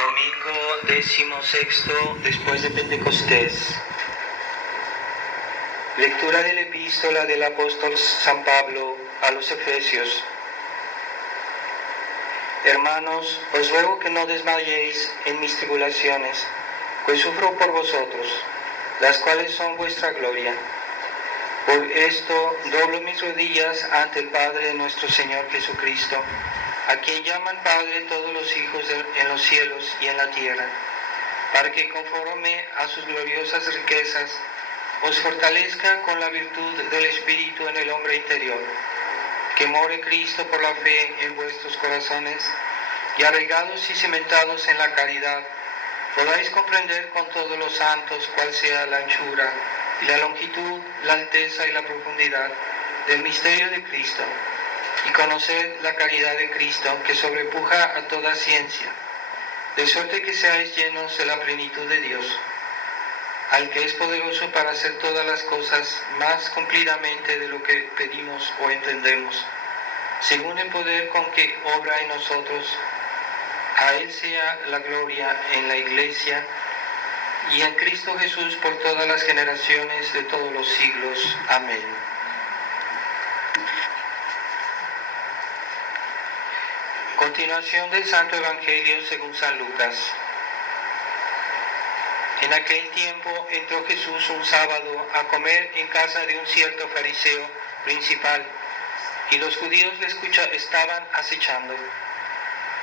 Domingo 16 después de Pentecostés. Lectura de la epístola del apóstol San Pablo a los Efesios. Hermanos, os ruego que no desmayéis en mis tribulaciones, pues sufro por vosotros, las cuales son vuestra gloria. Por esto doblo mis rodillas ante el Padre de nuestro Señor Jesucristo, a quien llaman Padre todos los hijos en los cielos y en la tierra, para que conforme a sus gloriosas riquezas os fortalezca con la virtud del Espíritu en el hombre interior, que more Cristo por la fe en vuestros corazones, y arraigados y cimentados en la caridad, podáis comprender con todos los santos cuál sea la anchura y la longitud, la alteza y la profundidad del misterio de Cristo, y conocer la caridad de Cristo que sobrepuja a toda ciencia, de suerte que seáis llenos de la plenitud de Dios, al que es poderoso para hacer todas las cosas más cumplidamente de lo que pedimos o entendemos, según el poder con que obra en nosotros. A Él sea la gloria en la Iglesia y en Cristo Jesús por todas las generaciones de todos los siglos. Amén. Continuación del Santo Evangelio según San Lucas. En aquel tiempo entró Jesús un sábado a comer en casa de un cierto fariseo principal, y los judíos le estaban acechando.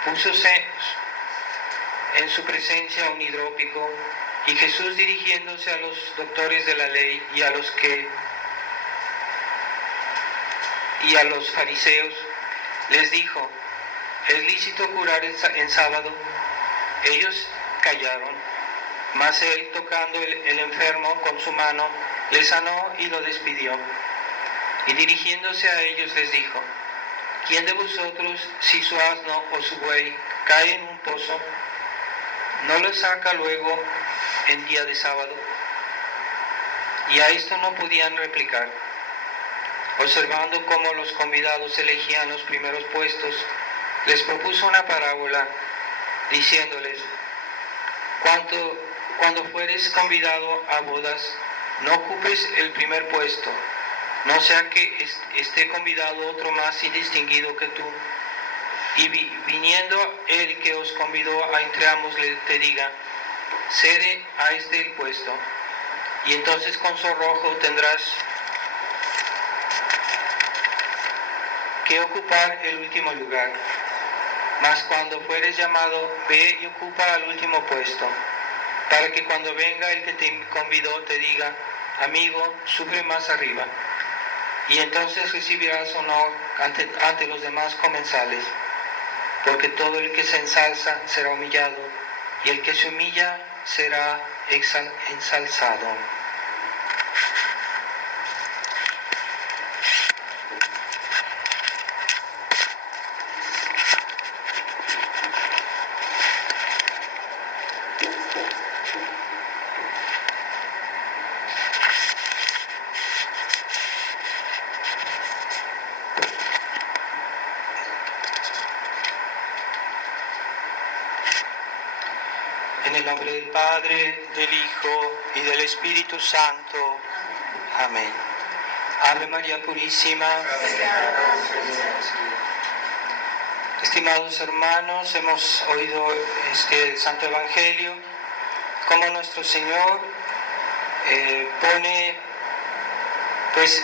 Púsose en su presencia un hidrópico, y Jesús, dirigiéndose a los doctores de la ley y a los fariseos, les dijo: ¿es lícito curar en sábado? Ellos callaron, mas él, tocando el enfermo con su mano, le sanó y lo despidió. Y dirigiéndose a ellos les dijo: ¿quién de vosotros, si su asno o su buey cae en un pozo, no lo saca luego en día de sábado? Y a esto no podían replicar. Observando cómo los convidados elegían los primeros puestos, les propuso una parábola, diciéndoles: cuando fueres convidado a bodas, no ocupes el primer puesto, no sea que esté convidado otro más indistinguido que tú, y viniendo el que os convidó a entrambos te diga: cede a este el puesto, y entonces con sonrojo tendrás que ocupar el último lugar. Mas cuando fueres llamado, ve y ocupa al último puesto, para que cuando venga el que te convidó te diga: amigo, sube más arriba. Y entonces recibirás honor ante los demás comensales, porque todo el que se ensalza será humillado, y el que se humilla será ensalzado. En el nombre del Padre, del Hijo y del Espíritu Santo. Amén. Ave María Purísima. Estimados hermanos, hemos oído el Santo Evangelio, como nuestro Señor pone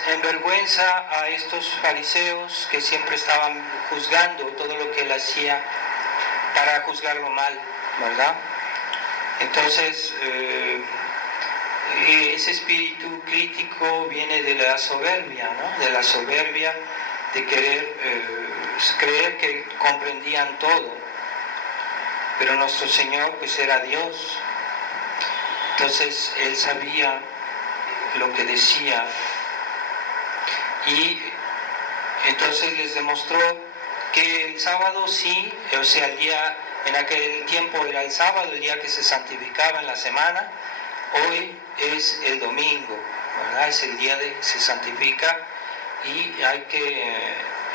en vergüenza a estos fariseos que siempre estaban juzgando todo lo que él hacía para juzgarlo mal, ¿verdad? Entonces, ese espíritu crítico viene de la soberbia, ¿no? De la soberbia de querer creer que comprendían todo. Pero nuestro Señor pues era Dios. Entonces, Él sabía lo que decía. Y entonces les demostró que el sábado sí, o sea, el día... En aquel tiempo era el sábado, el día que se santificaba en la semana. Hoy es el domingo, ¿verdad? Es el día de se santifica, y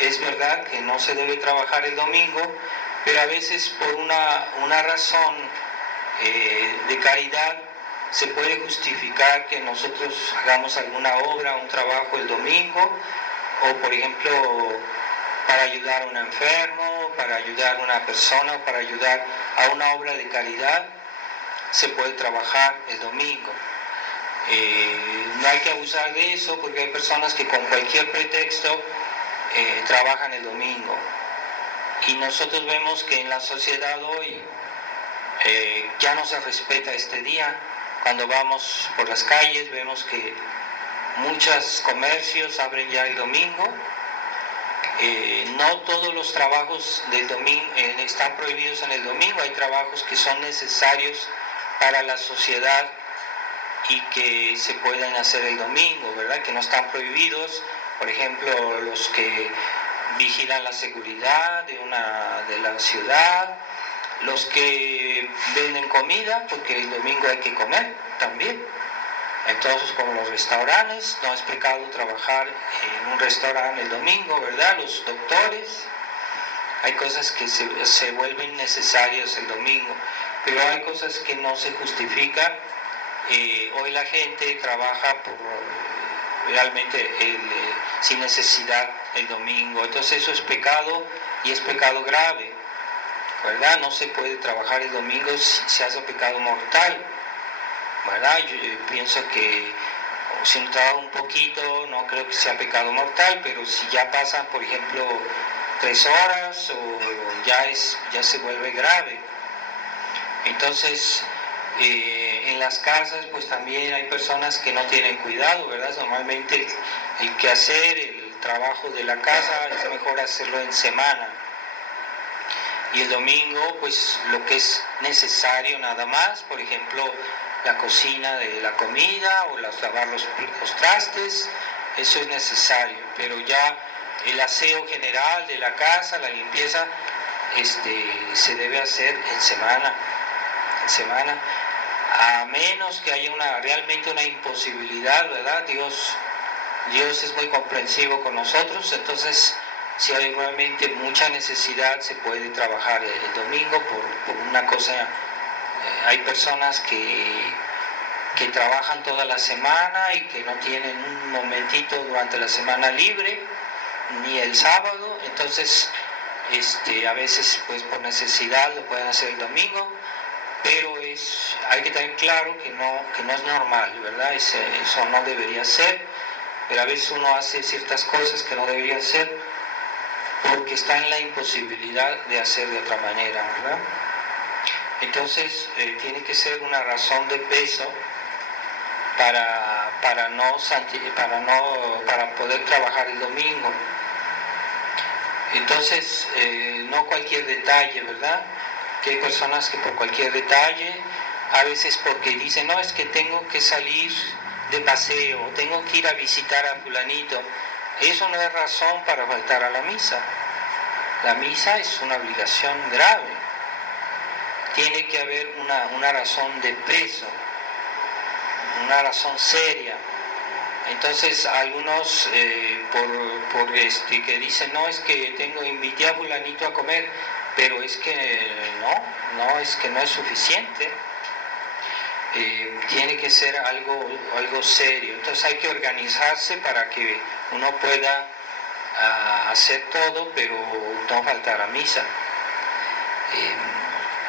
es verdad que no se debe trabajar el domingo, pero a veces por una razón de caridad se puede justificar que nosotros hagamos alguna obra, un trabajo el domingo, o por ejemplo para ayudar a un enfermo, para ayudar a una persona, o para ayudar a una obra de caridad, se puede trabajar el domingo. No hay que abusar de eso porque hay personas que con cualquier pretexto trabajan el domingo. Y nosotros vemos que en la sociedad hoy ya no se respeta este día. Cuando vamos por las calles vemos que muchos comercios abren ya el domingo. No todos los trabajos del domingo están prohibidos en el domingo. Hay trabajos que son necesarios para la sociedad y que se pueden hacer el domingo, ¿verdad? Que no están prohibidos. Por ejemplo, los que vigilan la seguridad de la ciudad, los que venden comida, porque el domingo hay que comer también. Entonces, como los restaurantes, no es pecado trabajar en un restaurante el domingo, ¿verdad? Los doctores, hay cosas que se vuelven necesarias el domingo, pero hay cosas que no se justifican. Hoy la gente trabaja realmente sin necesidad el domingo, entonces eso es pecado y es pecado grave, ¿verdad? No se puede trabajar el domingo si se hace pecado mortal, ¿verdad? Yo pienso que si uno trabaja un poquito, no creo que sea pecado mortal, pero si ya pasan, por ejemplo, 3 horas, o ya se vuelve grave. Entonces, en las casas, pues también hay personas que no tienen cuidado, ¿verdad? Normalmente el quehacer, el trabajo de la casa, es mejor hacerlo en semana. Y el domingo, pues lo que es necesario nada más, por ejemplo, la cocina de la comida o lavar los trastes, eso es necesario, pero ya el aseo general de la casa, la limpieza, se debe hacer en semana, a menos que haya realmente una imposibilidad, ¿verdad? Dios es muy comprensivo con nosotros, entonces si hay realmente mucha necesidad se puede trabajar el domingo por una cosa. Hay personas que trabajan toda la semana y que no tienen un momentito durante la semana libre, ni el sábado, entonces a veces pues por necesidad lo pueden hacer el domingo, pero hay que tener claro que no es normal, ¿verdad? Eso no debería ser, pero a veces uno hace ciertas cosas que no debería hacer porque está en la imposibilidad de hacer de otra manera, ¿verdad? Entonces tiene que ser una razón de peso para poder trabajar el domingo. Entonces no cualquier detalle, ¿verdad? Que hay personas que por cualquier detalle, a veces porque dicen, no, es que tengo que salir de paseo, tengo que ir a visitar a fulanito, eso no es razón para faltar a la misa. La misa es una obligación grave. Tiene que haber una razón de peso, una razón seria. Entonces algunos que dicen, no, es que invité a fulanito a comer, pero es que es que no es suficiente. Tiene que ser algo serio. Entonces hay que organizarse para que uno pueda hacer todo, pero no faltar a misa.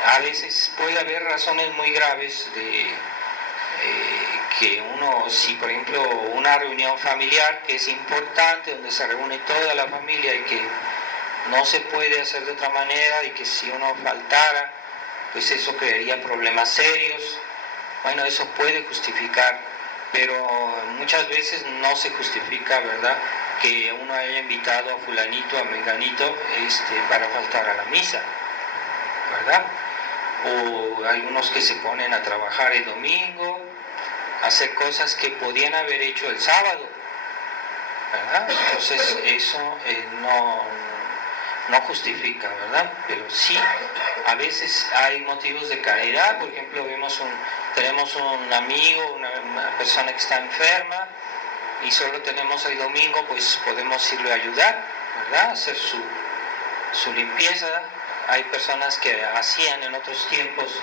A veces puede haber razones muy graves que si por ejemplo una reunión familiar que es importante, donde se reúne toda la familia y que no se puede hacer de otra manera, y que si uno faltara, pues eso crearía problemas serios. Bueno, eso puede justificar, pero muchas veces no se justifica, ¿verdad?, que uno haya invitado a fulanito, a menganito, para faltar a la misa, ¿verdad? O algunos que se ponen a trabajar el domingo, hacer cosas que podían haber hecho el sábado, ¿verdad? Entonces eso no justifica, ¿verdad? Pero sí, a veces hay motivos de caridad. Por ejemplo, tenemos un amigo, una persona que está enferma y solo tenemos el domingo, pues podemos irle a ayudar, ¿verdad? Hacer su limpieza, hay personas que hacían en otros tiempos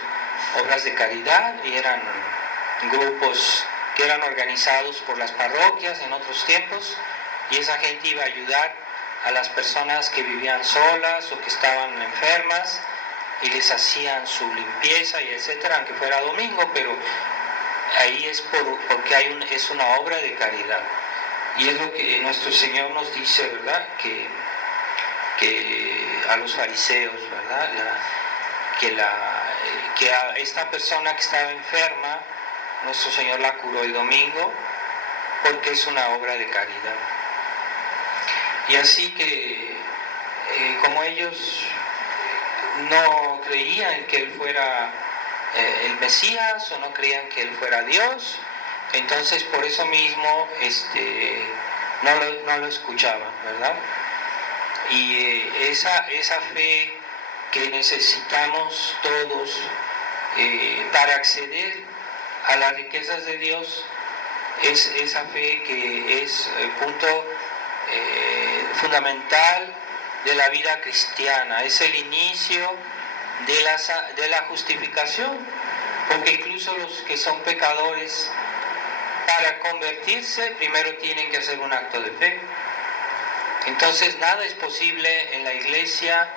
obras de caridad y eran grupos que eran organizados por las parroquias en otros tiempos, y esa gente iba a ayudar a las personas que vivían solas o que estaban enfermas y les hacían su limpieza y etcétera, aunque fuera domingo, pero ahí es porque es una obra de caridad. Y es lo que nuestro Señor nos dice, ¿verdad? Que a los fariseos, ¿verdad? Que a esta persona que estaba enferma, nuestro Señor la curó el domingo porque es una obra de caridad. Y así que, como ellos no creían que Él fuera el Mesías o no creían que Él fuera Dios, entonces por eso mismo no lo escuchaban, ¿verdad? Y esa fe que necesitamos todos para acceder a las riquezas de Dios es esa fe que es el punto fundamental de la vida cristiana, es el inicio de la justificación, porque incluso los que son pecadores, para convertirse primero tienen que hacer un acto de fe. Entonces nada es posible en la iglesia,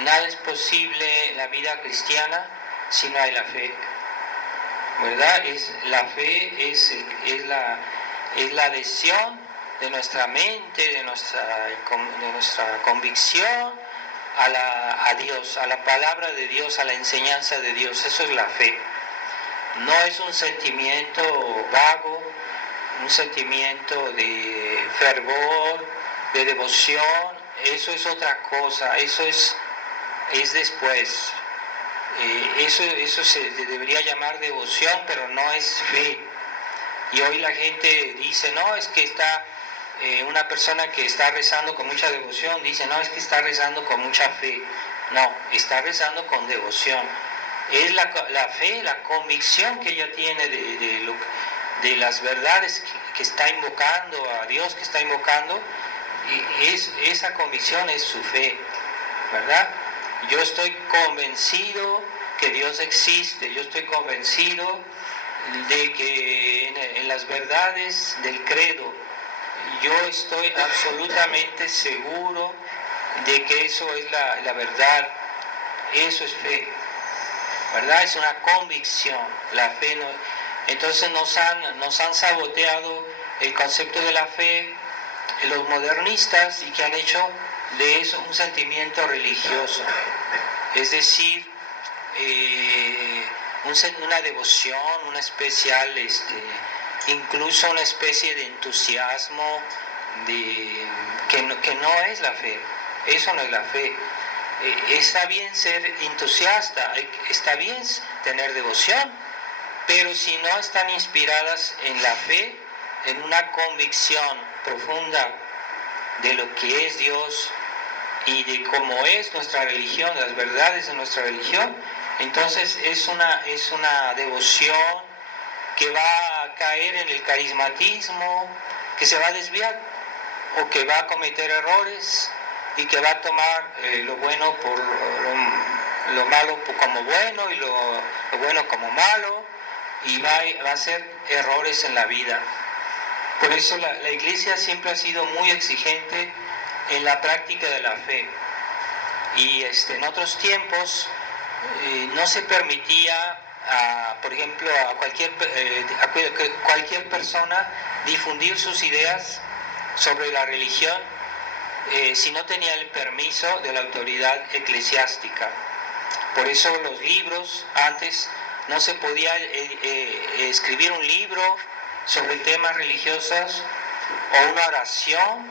nada es posible en la vida cristiana si no hay la fe, ¿verdad? La fe es la adhesión de nuestra mente, de nuestra convicción a Dios, a la palabra de Dios, a la enseñanza de Dios. Eso es la fe. No es un sentimiento vago, un sentimiento de fervor, de devoción. Eso es otra cosa, eso es después. Eso se debería llamar devoción, pero no es fe. Y hoy la gente dice, no, es que está una persona que está rezando con mucha devoción, dice, no, es que está rezando con mucha fe. No, está rezando con devoción. Es la fe, la convicción que ella tiene de las verdades que está invocando, a Dios que está invocando, y esa convicción es su fe, ¿verdad? Yo estoy convencido que Dios existe, yo estoy convencido de que en las verdades del credo, yo estoy absolutamente seguro de que eso es la verdad, eso es fe, ¿verdad? Es una convicción, la fe no. Entonces nos han saboteado el concepto de la fe los modernistas, y que han hecho de eso un sentimiento religioso, es decir, una devoción, una especial, incluso una especie de entusiasmo que no es la fe. Eso no es la fe. Está bien ser entusiasta, está bien tener devoción, pero si no están inspiradas en la fe, en una convicción profunda de lo que es Dios y de cómo es nuestra religión, las verdades de nuestra religión, entonces es una devoción que va a caer en el carismatismo, que se va a desviar o que va a cometer errores y que va a tomar lo bueno por lo malo como bueno y lo bueno como malo, y va a hacer errores en la vida. Por eso la Iglesia siempre ha sido muy exigente en la práctica de la fe. Y en otros tiempos no se permitía, por ejemplo, a cualquier persona difundir sus ideas sobre la religión si no tenía el permiso de la autoridad eclesiástica. Por eso los libros, antes no se podía escribir un libro sobre temas religiosos o una oración,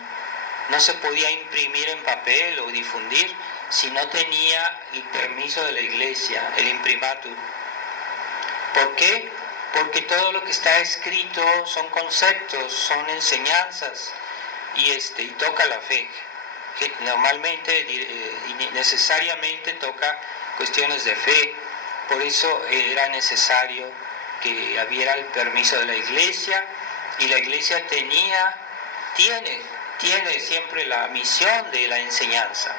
no se podía imprimir en papel o difundir si no tenía el permiso de la iglesia, el imprimatur. ¿Por qué? Porque todo lo que está escrito son conceptos, son enseñanzas, y toca la fe, que normalmente y necesariamente toca cuestiones de fe. Por eso era necesario que hubiera el permiso de la iglesia, y la iglesia tiene siempre la misión de la enseñanza,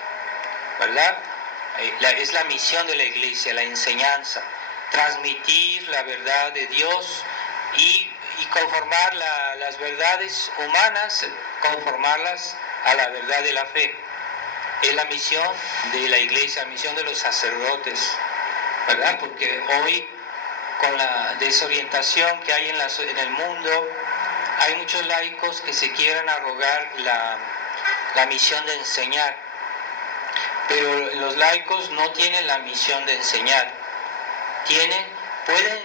¿verdad? es la misión de la iglesia, la enseñanza, transmitir la verdad de Dios y conformar las verdades humanas, conformarlas a la verdad de la fe. Es la misión de la iglesia, la misión de los sacerdotes, ¿verdad? Porque hoy, con la desorientación que hay en el mundo, hay muchos laicos que se quieren arrogar la misión de enseñar, pero los laicos no tienen la misión de enseñar, pueden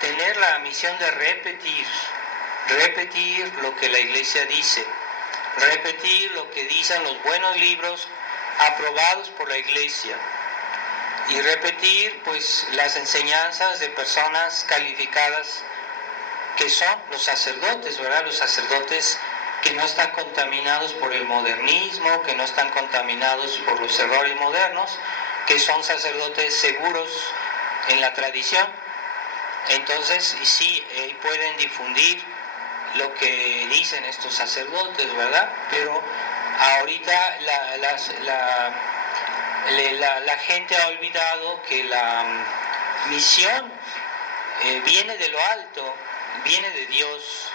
tener la misión de repetir lo que la iglesia dice, repetir lo que dicen los buenos libros aprobados por la iglesia y repetir pues las enseñanzas de personas calificadas que son los sacerdotes, ¿verdad? Los sacerdotes que no están contaminados por el modernismo, que no están contaminados por los errores modernos, que son sacerdotes seguros en la tradición. Entonces, sí, pueden difundir lo que dicen estos sacerdotes, ¿verdad? Pero ahorita la gente ha olvidado que la misión viene de lo alto, viene de Dios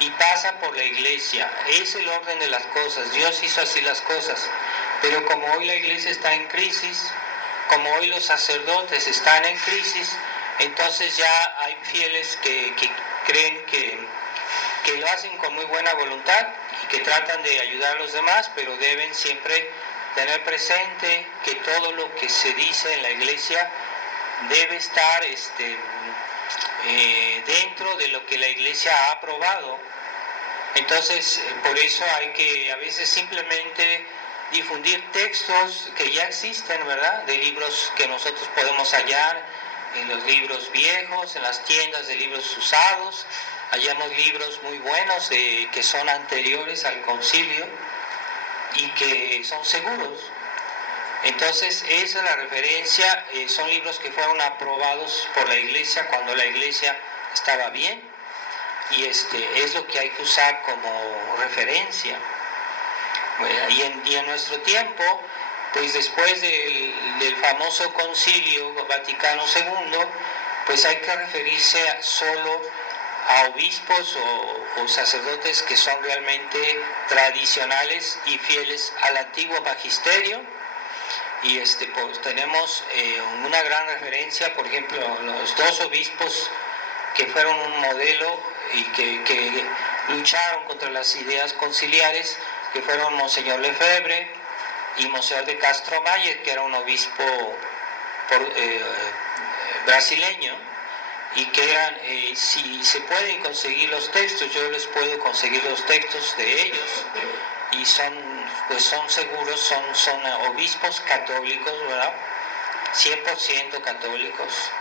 y pasa por la iglesia. Es el orden de las cosas. Dios hizo así las cosas. Pero como hoy la iglesia está en crisis, como hoy los sacerdotes están en crisis, entonces ya hay fieles que creen que lo hacen con muy buena voluntad y que tratan de ayudar a los demás, pero deben siempre tener presente que todo lo que se dice en la iglesia debe estar dentro de lo que la iglesia ha aprobado. Entonces, por eso hay que a veces simplemente difundir textos que ya existen, ¿verdad? De libros que nosotros podemos hallar en los libros viejos, en las tiendas de libros usados. Hallamos libros muy buenos que son anteriores al concilio y que son seguros. Entonces, esa es la referencia, son libros que fueron aprobados por la iglesia cuando la iglesia estaba bien, y es lo que hay que usar como referencia. Y en nuestro tiempo, pues después del famoso concilio Vaticano II, pues hay que referirse solo a obispos o sacerdotes que son realmente tradicionales y fieles al antiguo magisterio. Y pues tenemos una gran referencia, por ejemplo, los dos obispos que fueron un modelo y que lucharon contra las ideas conciliares, que fueron Monseñor Lefebvre y Monseñor de Castro Mayer, que era un obispo brasileño, y que eran, si se pueden conseguir los textos, yo les puedo conseguir los textos de ellos, y son seguros, son obispos católicos, ¿verdad? 100% católicos.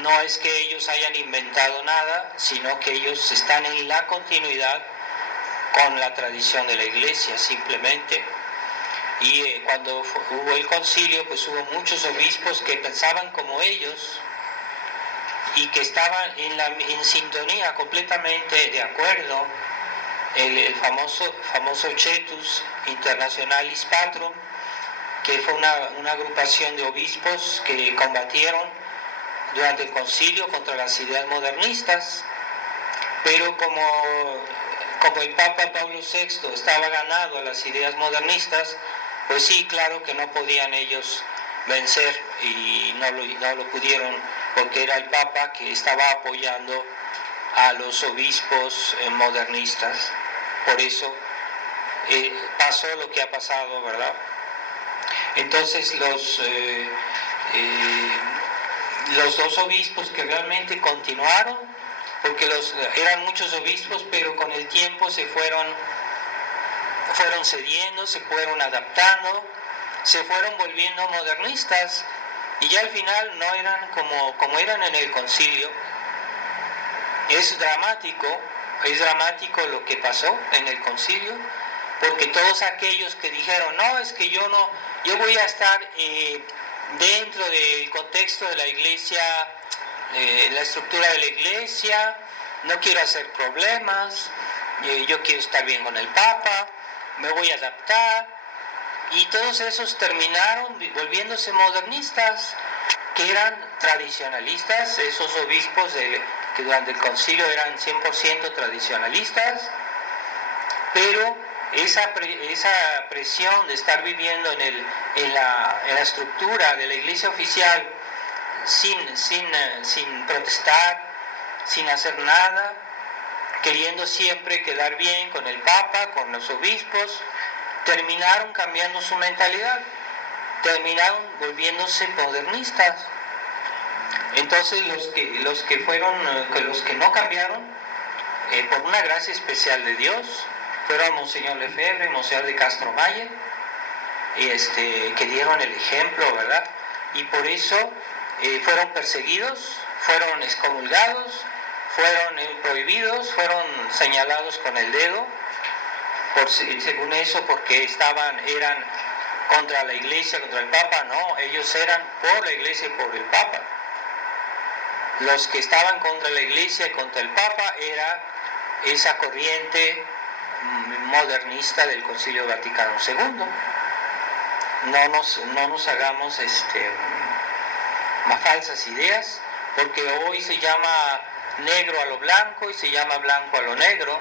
No es que ellos hayan inventado nada, sino que ellos están en la continuidad con la tradición de la iglesia, simplemente. Y cuando hubo el concilio, pues hubo muchos obispos que pensaban como ellos y que estaban en sintonía, completamente de acuerdo. El famoso Cetus Internationalis Patrum, que fue una agrupación de obispos que combatieron durante el concilio contra las ideas modernistas, pero como el Papa Pablo VI estaba ganado a las ideas modernistas, pues sí, claro que no podían ellos vencer, y no lo pudieron, porque era el Papa que estaba apoyando a los obispos modernistas. Por eso pasó lo que ha pasado, ¿verdad? Entonces los dos obispos que realmente continuaron, porque eran muchos obispos, pero con el tiempo se fueron cediendo, se fueron adaptando, se fueron volviendo modernistas, y ya al final no eran como eran en el concilio. Es dramático lo que pasó en el concilio, porque todos aquellos que dijeron, no, es que yo voy a estar dentro del contexto de la iglesia, la estructura de la iglesia, no quiero hacer problemas, yo quiero estar bien con el Papa, me voy a adaptar, Y todos esos terminaron volviéndose modernistas, que eran tradicionalistas, esos obispos que durante el concilio eran 100% tradicionalistas, pero esa presión de estar viviendo en la estructura de la iglesia oficial sin protestar, sin hacer nada, queriendo siempre quedar bien con el Papa, con los obispos, terminaron cambiando su mentalidad, terminaron volviéndose modernistas. Entonces los que no cambiaron, por una gracia especial de Dios, fueron Monseñor Lefebvre, Monseñor de Castro Valle, que dieron el ejemplo, ¿verdad? Y por eso fueron perseguidos, fueron excomulgados, fueron prohibidos, fueron señalados con el dedo, según eso, porque eran contra la iglesia, contra el Papa. No, ellos eran por la iglesia y por el Papa. Los que estaban contra la iglesia y contra el Papa era esa corriente modernista del Concilio Vaticano II. No nos hagamos más falsas ideas, porque hoy se llama negro a lo blanco y se llama blanco a lo negro.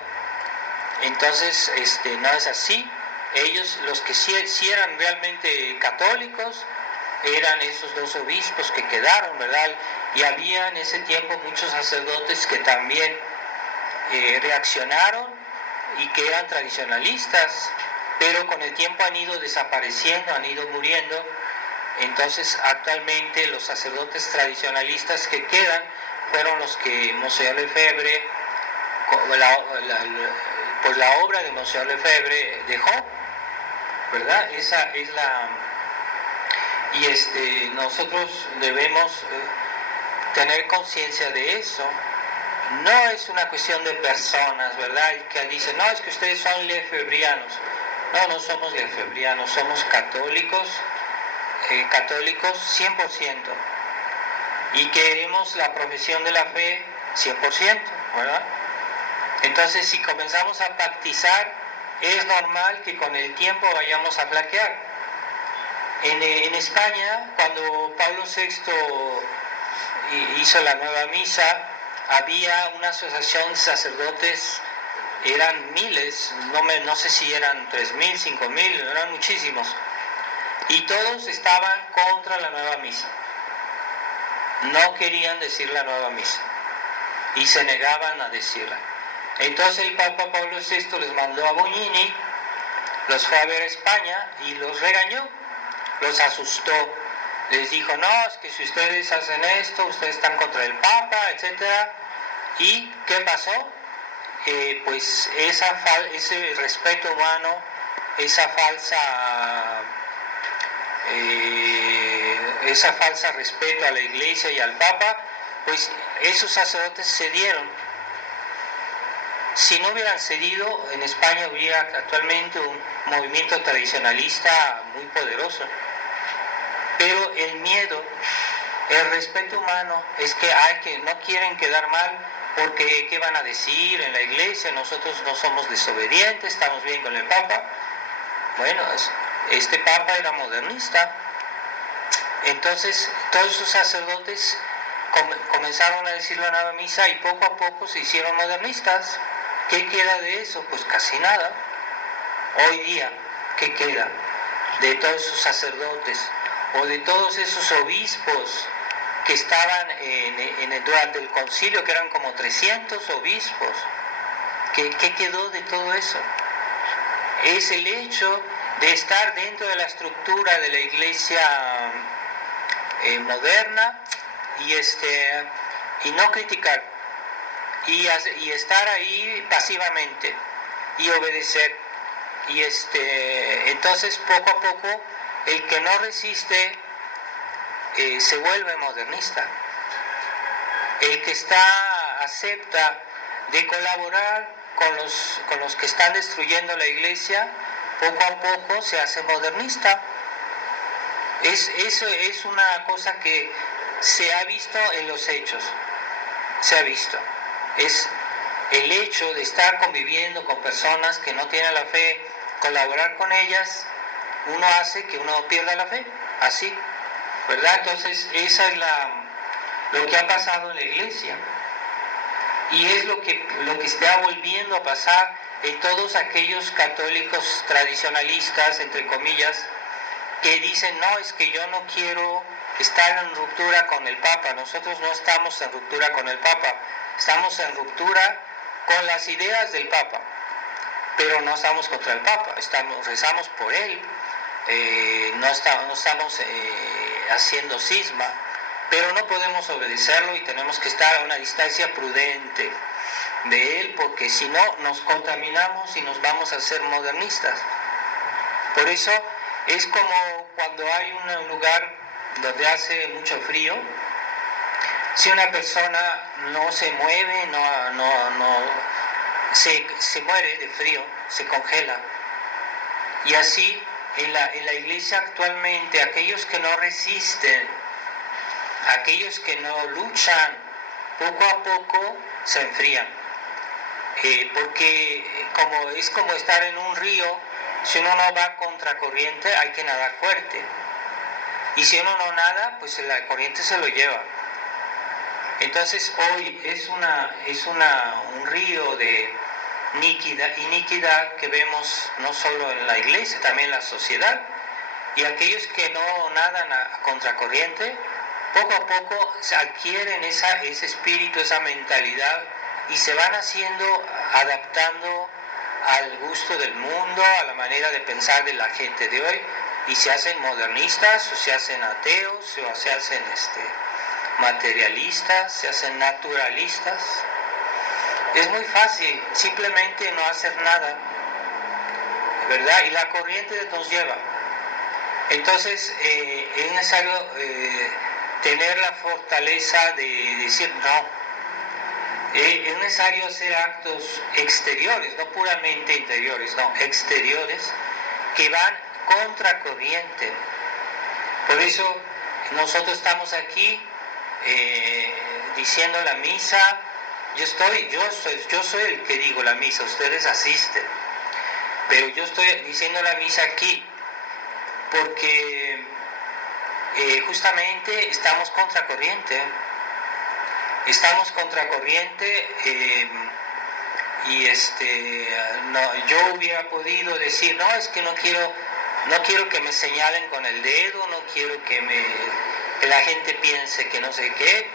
Entonces no es así. Ellos, los que sí eran realmente católicos, eran esos dos obispos que quedaron, ¿verdad? Y había en ese tiempo muchos sacerdotes que también reaccionaron y que eran tradicionalistas, pero con el tiempo han ido desapareciendo, han ido muriendo. Entonces actualmente los sacerdotes tradicionalistas que quedan fueron los que Monseñor Lefebvre, por la obra de Monseñor Lefebvre, dejó, ¿verdad? Esa es la... Y nosotros debemos tener conciencia de eso. No es una cuestión de personas, ¿verdad? Que dicen, no, es que ustedes son lefebrianos. No somos lefebrianos, somos católicos, católicos 100%. Y queremos la profesión de la fe 100%, ¿verdad? Entonces, si comenzamos a practicar, es normal que con el tiempo vayamos a flaquear. En España, cuando Pablo VI hizo la nueva misa, había una asociación de sacerdotes, eran miles, no sé si eran 3.000, 5.000, eran muchísimos, y todos estaban contra la nueva misa. No querían decir la nueva misa y se negaban a decirla. Entonces el Papa Pablo VI les mandó a Bugnini, los fue a ver a España y los regañó, los asustó, les dijo, no, es que si ustedes hacen esto, ustedes están contra el Papa, etc. ¿Y qué pasó? Pues ese respeto humano, esa falsa respeto a la iglesia y al Papa, pues esos sacerdotes cedieron. Si no hubieran cedido, en España hubiera actualmente un movimiento tradicionalista muy poderoso. Pero el miedo, el respeto humano, es que no quieren quedar mal, porque ¿qué van a decir en la iglesia? Nosotros no somos desobedientes, estamos bien con el Papa. Bueno, este Papa era modernista. Entonces todos sus sacerdotes comenzaron a decir la nueva misa y poco a poco se hicieron modernistas. ¿Qué queda de eso? Pues casi nada. Hoy día, ¿qué queda de todos esos sacerdotes o de todos esos obispos que estaban durante el concilio, que eran como 300 obispos? ¿Qué quedó de todo eso? Es el hecho de estar dentro de la estructura de la iglesia moderna y no criticar y estar ahí pasivamente y obedecer. Y entonces poco a poco el que no resiste se vuelve modernista. El que acepta de colaborar con los que están destruyendo la iglesia, poco a poco se hace modernista. Eso es una cosa que se ha visto en los hechos, se ha visto. Es el hecho de estar conviviendo con personas que no tienen la fe, colaborar con ellas, uno hace que uno pierda la fe, así, ¿verdad? Entonces, esa es lo que ha pasado en la iglesia. Y es lo que está volviendo a pasar en todos aquellos católicos tradicionalistas, entre comillas, que dicen, no, es que yo no quiero estar en ruptura con el Papa. Nosotros no estamos en ruptura con el Papa, estamos en ruptura con las ideas del Papa, pero no estamos contra el Papa, rezamos por él, no estamos haciendo cisma, pero no podemos obedecerlo y tenemos que estar a una distancia prudente de él, porque si no nos contaminamos y nos vamos a ser modernistas. Por eso es como cuando hay un lugar donde hace mucho frío, si una persona no se mueve, se muere de frío, se congela. Y así en la iglesia actualmente, aquellos que no resisten, aquellos que no luchan, poco a poco se enfrían. Porque es como estar en un río, si uno no va contra corriente hay que nadar fuerte. Y si uno no nada, pues la corriente se lo lleva. Entonces hoy es un río de iniquidad que vemos no solo en la iglesia, también en la sociedad. Y aquellos que no nadan a contracorriente, poco a poco se adquieren ese espíritu, esa mentalidad, y se van adaptando al gusto del mundo, a la manera de pensar de la gente de hoy, y se hacen modernistas, o se hacen ateos, o se hacen materialistas, se hacen naturalistas. Es muy fácil simplemente no hacer nada, ¿verdad? Y la corriente nos lleva. Entonces es necesario tener la fortaleza de decir no. Es necesario hacer actos exteriores, no puramente interiores, no, exteriores, que van contra corriente. Por eso nosotros estamos aquí diciendo la misa. Yo soy el que digo la misa, ustedes asisten, pero yo estoy diciendo la misa aquí porque justamente estamos contra corriente. Estamos contra corriente y yo hubiera podido decir, no, es que no quiero que me señalen con el dedo, no quiero que la gente piense que no sé qué,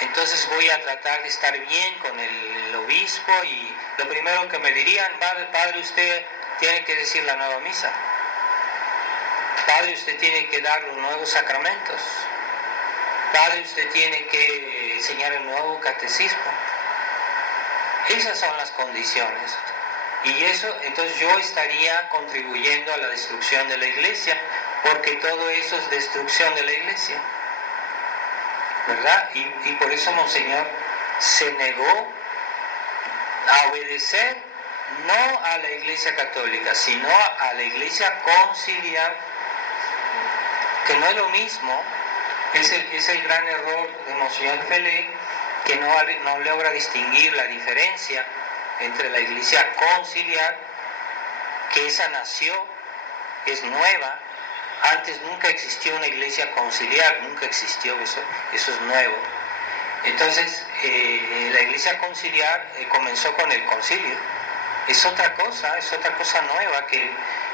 entonces voy a tratar de estar bien con el obispo, y lo primero que me dirían, padre, usted tiene que decir la nueva misa, padre, usted tiene que dar los nuevos sacramentos, padre, usted tiene que enseñar el nuevo catecismo. Esas son las condiciones. Y eso, entonces yo estaría contribuyendo a la destrucción de la iglesia, porque todo eso es destrucción de la iglesia, ¿verdad? Y por eso Monseñor se negó a obedecer no a la iglesia católica, sino a la iglesia conciliar, que no es lo mismo. Es el gran error de Monseñor Felé, que no logra distinguir la diferencia entre la iglesia conciliar, que esa nació, es nueva. Antes nunca existió una iglesia conciliar, nunca existió, eso es nuevo. Entonces la iglesia conciliar comenzó con el concilio, es otra cosa nueva,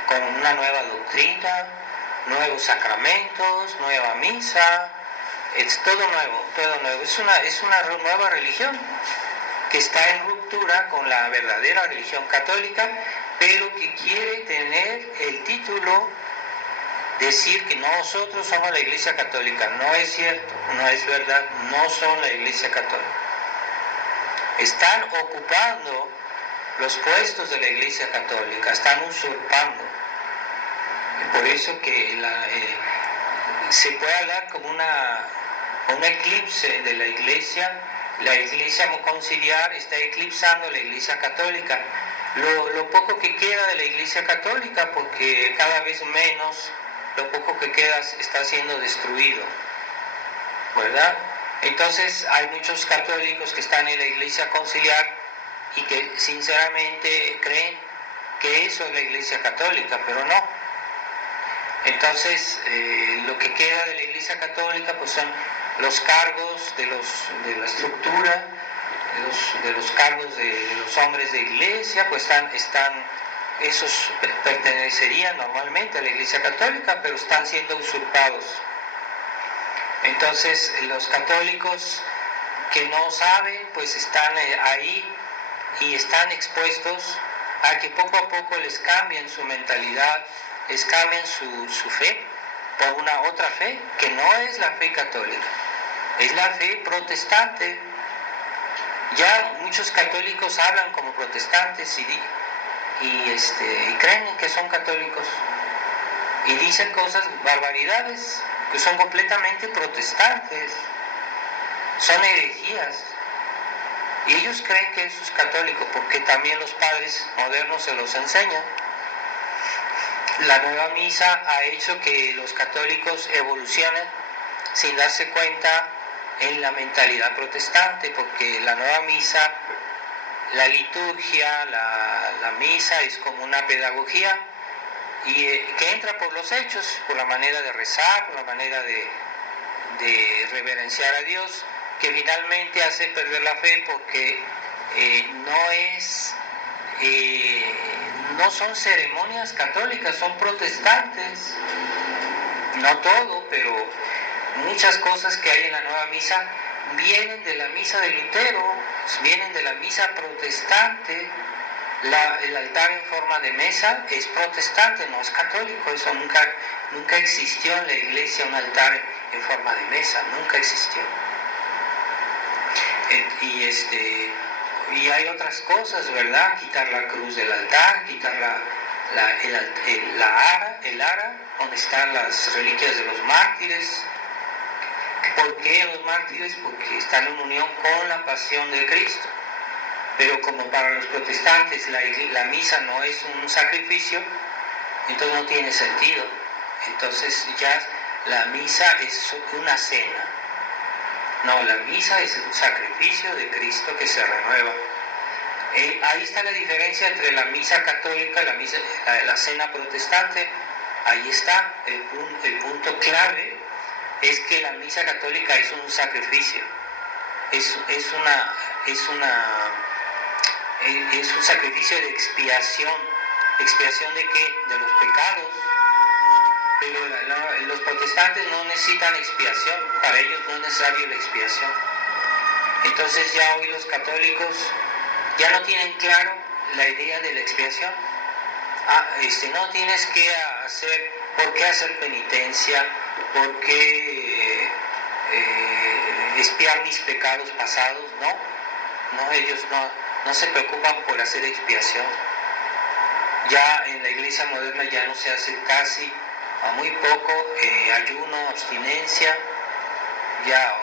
con una nueva doctrina, nuevos sacramentos, nueva misa, es todo nuevo, es una nueva religión que está en ruptura con la verdadera religión católica, pero que quiere tener el título, decir que nosotros somos la iglesia católica. No es cierto, no es verdad, no son la iglesia católica. Están ocupando los puestos de la iglesia católica, están usurpando. Por eso que se puede hablar como un eclipse de la iglesia conciliar está eclipsando la iglesia católica. Lo poco que queda de la iglesia católica, porque cada vez menos, lo poco que queda está siendo destruido, ¿verdad? Entonces hay muchos católicos que están en la iglesia conciliar y que sinceramente creen que eso es la iglesia católica, pero no. Entonces, lo que queda de la Iglesia Católica pues son los cargos de la estructura, de los cargos de los hombres de iglesia, pues esos pertenecerían normalmente a la Iglesia Católica, pero están siendo usurpados. Entonces, los católicos que no saben, pues están ahí y están expuestos a que poco a poco les cambien su mentalidad, les cambien su fe por una otra fe que no es la fe católica, es la fe protestante. Ya muchos católicos hablan como protestantes y creen que son católicos y dicen cosas, barbaridades, que son completamente protestantes, son herejías. Y ellos creen que eso es católico porque también los padres modernos se los enseñan. La nueva misa ha hecho que los católicos evolucionen sin darse cuenta en la mentalidad protestante, porque la nueva misa, la liturgia, la misa es como una pedagogía y que entra por los hechos, por la manera de rezar, por la manera de reverenciar a Dios, que finalmente hace perder la fe porque no son ceremonias católicas, son protestantes. No todo, pero muchas cosas que hay en la nueva misa vienen de la misa de Lutero, vienen de la misa protestante. El altar en forma de mesa es protestante, no es católico. Eso nunca existió en la iglesia, un altar en forma de mesa, nunca existió. Y hay otras cosas, ¿verdad? Quitar la cruz del altar, quitar el ara, donde están las reliquias de los mártires. ¿Por qué los mártires? Porque están en unión con la pasión de Cristo. Pero como para los protestantes la misa no es un sacrificio, entonces no tiene sentido. Entonces ya la misa es una cena. No, la misa es un sacrificio de Cristo que se renueva. Ahí está la diferencia entre la misa católica y la cena protestante. Ahí está el punto clave, es que la misa católica es un sacrificio. Es un sacrificio de expiación. ¿Expiación de qué? De los pecados. Pero los protestantes no necesitan expiación, para ellos no es necesario la expiación. Entonces ya hoy los católicos ya no tienen claro la idea de la expiación. No tienes que ¿por qué hacer penitencia? ¿Por qué expiar mis pecados pasados? No, ellos no se preocupan por hacer expiación. Ya en la iglesia moderna ya no se hace casi, a muy poco, ayuno, abstinencia, ya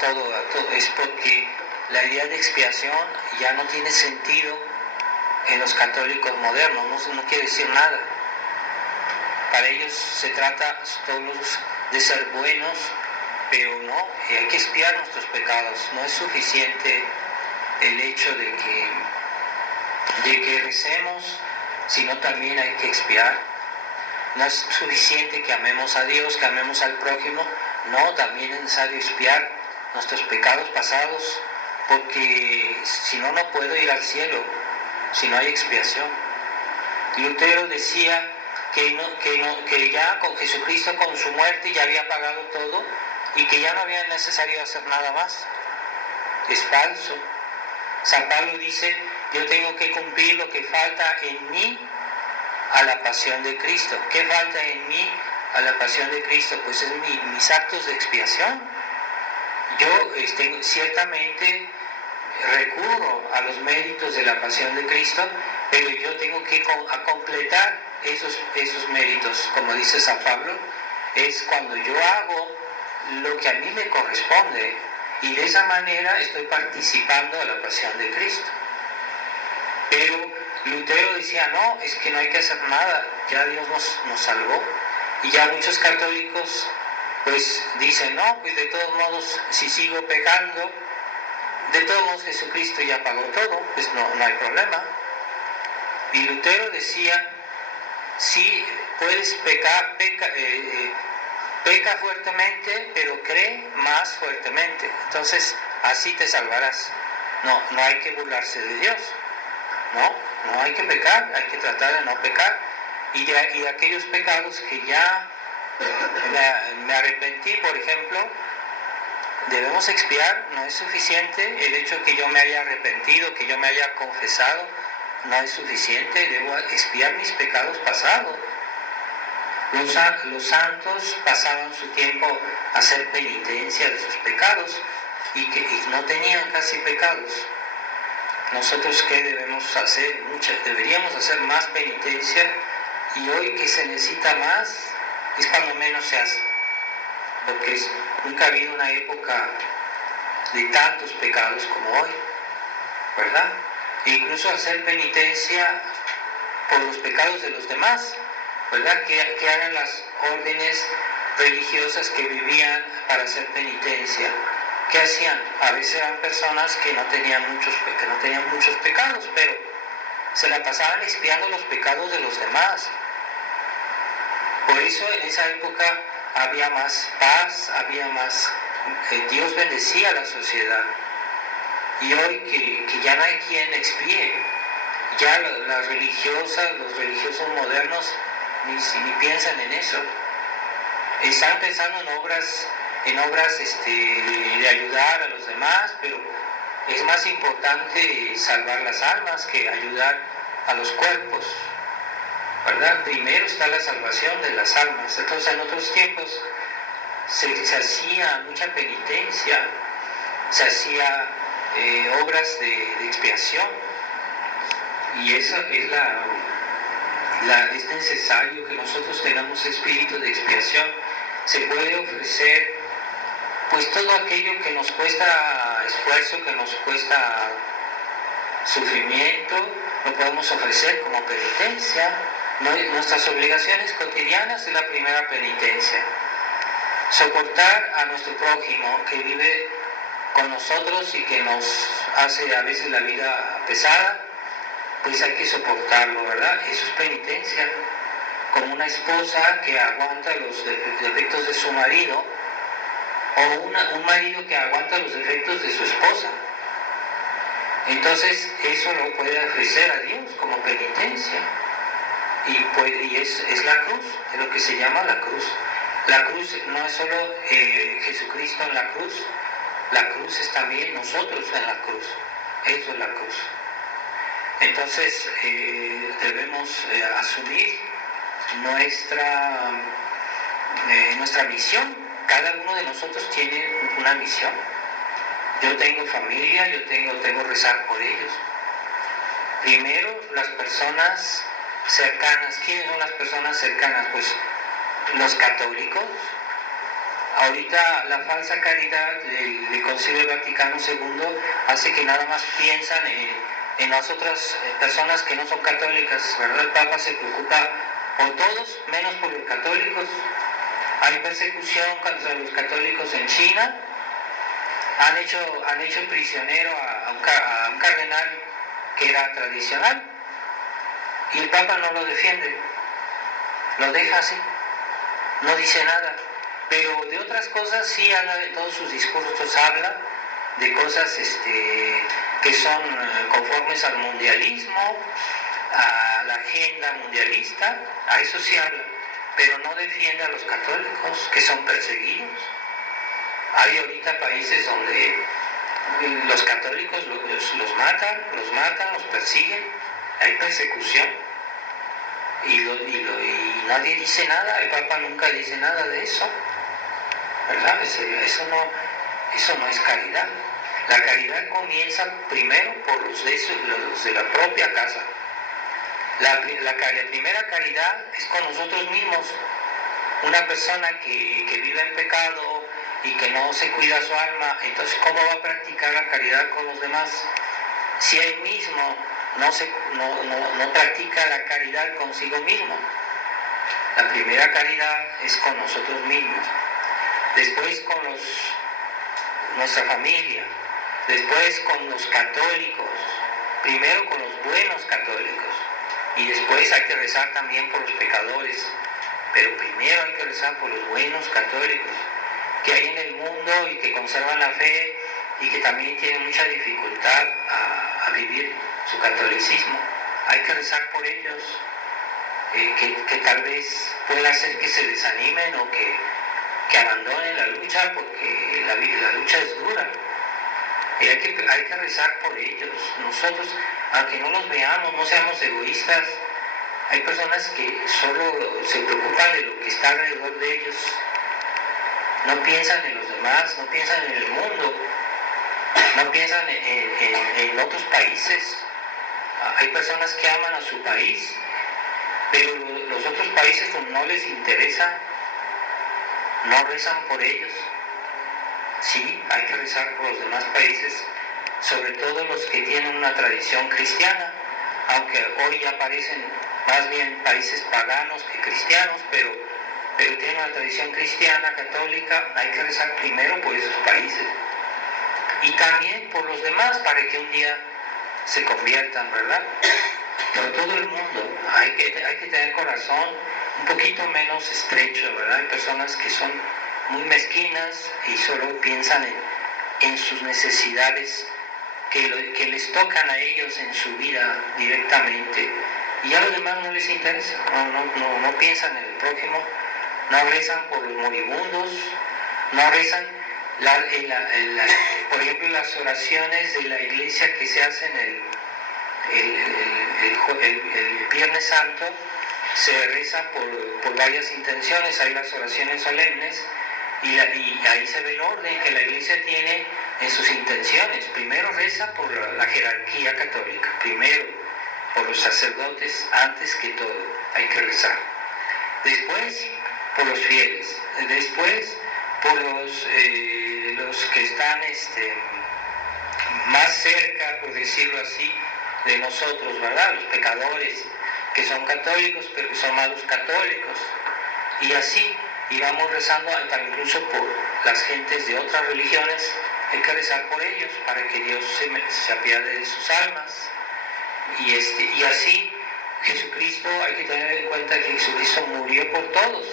todo es porque la idea de expiación ya no tiene sentido en los católicos modernos, no quiere decir nada. Para ellos se trata todos de ser buenos, pero no, hay que expiar nuestros pecados. No es suficiente el hecho de que recemos, sino también hay que expiar. No es suficiente que amemos a Dios, que amemos al prójimo, no, también es necesario expiar nuestros pecados pasados, porque si no, no puedo ir al cielo, si no hay expiación. Lutero decía que ya con Jesucristo, con su muerte, ya había pagado todo y que ya no había necesario hacer nada más. Es falso. San Pablo dice, yo tengo que cumplir lo que falta en mí a la pasión de Cristo. ¿Qué falta en mí a la pasión de Cristo? Pues es mis actos de expiación. Yo ciertamente recurro a los méritos de la pasión de Cristo, pero yo tengo que completar esos méritos, como dice San Pablo, es cuando yo hago lo que a mí me corresponde, y de esa manera estoy participando de la pasión de Cristo. Pero Lutero decía, no, es que no hay que hacer nada, ya Dios nos salvó. Y ya muchos católicos pues dicen, no, pues de todos modos, si sigo pecando, de todos modos Jesucristo ya pagó todo, pues no hay problema. Y Lutero decía, sí, puedes peca fuertemente, pero cree más fuertemente. Entonces, así te salvarás. No hay que burlarse de Dios. No hay que pecar, hay que tratar de no pecar. Y de aquellos pecados que ya me arrepentí, por ejemplo, debemos expiar. No es suficiente el hecho de que yo me haya arrepentido, que yo me haya confesado, no es suficiente. Debo expiar mis pecados pasados. Los santos pasaban su tiempo a hacer penitencia de sus pecados y no tenían casi pecados. Nosotros, ¿qué debemos hacer? Deberíamos hacer más penitencia, y hoy que se necesita más es cuando menos se hace, porque nunca ha habido una época de tantos pecados como hoy, ¿verdad? E incluso hacer penitencia por los pecados de los demás, ¿verdad? Que hagan las órdenes religiosas que vivían para hacer penitencia. ¿Qué hacían? A veces eran personas que no tenían muchos pecados, pero se la pasaban expiando los pecados de los demás. Por eso en esa época había más paz, Dios bendecía a la sociedad. Y hoy que ya no hay quien expíe, ya los religiosos modernos ni piensan en eso. Están pensando en obras de ayudar a los demás, pero es más importante salvar las almas que ayudar a los cuerpos, ¿verdad? Primero está la salvación de las almas. Entonces, en otros tiempos se hacía mucha penitencia, se hacía obras de expiación, y eso es es necesario que nosotros tengamos espíritu de expiación. Se puede ofrecer pues todo aquello que nos cuesta esfuerzo, que nos cuesta sufrimiento, lo podemos ofrecer como penitencia. Nuestras obligaciones cotidianas es la primera penitencia. Soportar a nuestro prójimo que vive con nosotros y que nos hace a veces la vida pesada, pues hay que soportarlo, ¿verdad? Eso es penitencia. Como una esposa que aguanta los defectos de su marido, o un marido que aguanta los defectos de su esposa. Entonces eso lo puede ofrecer a Dios como penitencia, y es la cruz, es lo que se llama la cruz. La cruz no es solo Jesucristo en la cruz es también nosotros en la cruz. Eso es la cruz. Entonces debemos asumir nuestra misión. Cada uno de nosotros tiene una misión. Yo tengo familia, yo tengo rezar por ellos. Primero, las personas cercanas. ¿Quiénes son las personas cercanas? Pues los católicos. Ahorita la falsa caridad del Concilio Vaticano II hace que nada más piensan en las otras personas que no son católicas, ¿verdad? El Papa se preocupa por todos, menos por los católicos. Hay persecución contra los católicos en China. Han hecho prisionero a un cardenal que era tradicional, y el Papa no lo defiende, lo deja así, no dice nada. Pero de otras cosas sí habla, de todos sus discursos habla de cosas que son conformes al mundialismo, a la agenda mundialista, a eso sí habla, pero no defiende a los católicos que son perseguidos. Hay ahorita países donde los católicos los matan, los persiguen, hay persecución, y nadie dice nada. El Papa nunca dice nada de eso, ¿verdad? Eso no es caridad. La caridad comienza primero por los de la propia casa. La primera caridad es con nosotros mismos. Una persona que vive en pecado y que no se cuida su alma, entonces ¿cómo va a practicar la caridad con los demás? Si él mismo no practica la caridad consigo mismo. La primera caridad es con nosotros mismos, después con nuestra familia, después con los católicos, primero con los buenos católicos, y después hay que rezar también por los pecadores, pero primero hay que rezar por los buenos católicos que hay en el mundo y que conservan la fe y que también tienen mucha dificultad a vivir su catolicismo. Hay que rezar por ellos, que tal vez pueda hacer que se desanimen o que abandonen la lucha, porque la lucha es dura. Y hay que rezar por ellos. Nosotros, aunque no los veamos, no seamos egoístas. Hay personas que solo se preocupan de lo que está alrededor de ellos. No piensan en los demás, no piensan en el mundo, no piensan en otros países. Hay personas que aman a su país, pero los otros países no les interesa, no rezan por ellos. Sí, hay que rezar por los demás países, sobre todo los que tienen una tradición cristiana, aunque hoy ya parecen más bien países paganos que cristianos, pero tienen una tradición cristiana, católica. Hay que rezar primero por esos países y también por los demás para que un día se conviertan, ¿verdad? Por todo el mundo hay que tener corazón un poquito menos estrecho, ¿verdad? Hay personas que son muy mezquinas y solo piensan en sus necesidades que les tocan a ellos en su vida directamente, y a los demás no les interesa, no piensan en el prójimo, no rezan por los moribundos, no rezan, por ejemplo, las oraciones de la iglesia que se hacen el Viernes Santo, se reza por varias intenciones. Hay las oraciones solemnes y ahí se ve el orden que la iglesia tiene en sus intenciones. Primero reza por la jerarquía católica, primero por los sacerdotes, antes que todo hay que rezar. Después por los fieles, después por los que están más cerca, por decirlo así, de nosotros, ¿verdad? Los pecadores que son católicos pero que son malos católicos, y así, y vamos rezando incluso por las gentes de otras religiones. Hay que rezar por ellos para que Dios se apiade de sus almas, y así Jesucristo, hay que tener en cuenta que Jesucristo murió por todos,